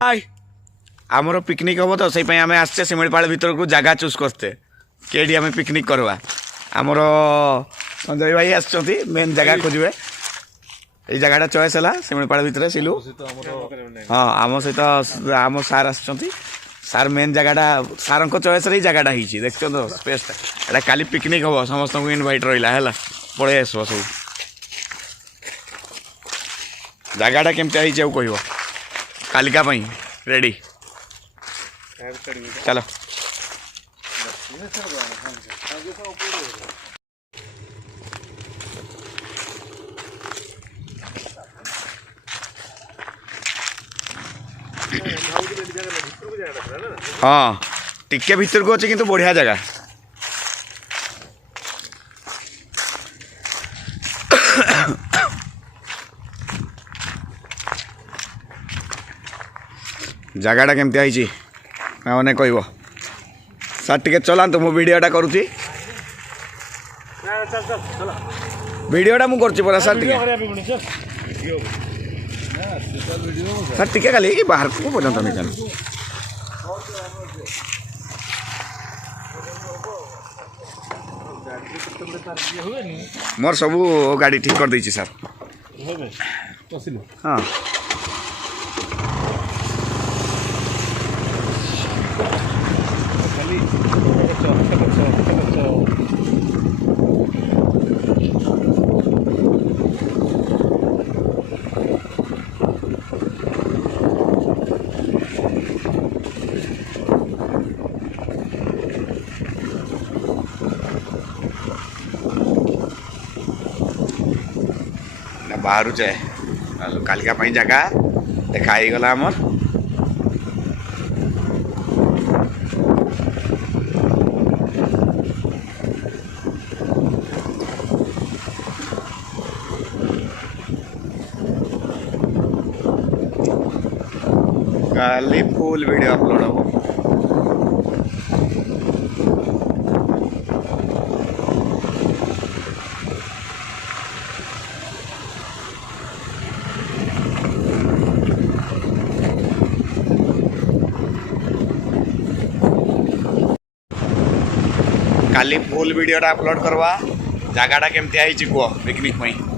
आमर पिकनिक हम तो से आम आसचे शिमिपाल भर को जगह चूज करते कहीं आम पिकनिक करवा आमर संजय भाई आसुँच मेन जगह खोजे ये जगह चॉइस है शिमिपाल भितर सिलु हाँ आम सहित आम सार आसुँच सार मेन जगह सार चॉइस रे जगह देख तो स्पेसटा काली पिकनिक हम समस्त को इनवाइट रहा है पलि आस सब जगहटा केमती कह कालिका रेडी चलो हाँ टिके भीतर को अच्छे किंतु बढ़िया जगह जगहटा केमती आई मैंने कह सर टे चलातु मो वीडियोटा करुँची वीडियोटा मुझे करा सर सर टे खाली बाहर को पर्यंत नहीं जान मोर सब गाड़ी ठीक कर देछि सर हाँ बाहर जाए कालिका जगह देखा गला आमर काली फुल वीडियो अपलोड हम काली फुल वीडियोटा अपलोड करवा जगहटा केमती आई कह पिकनिक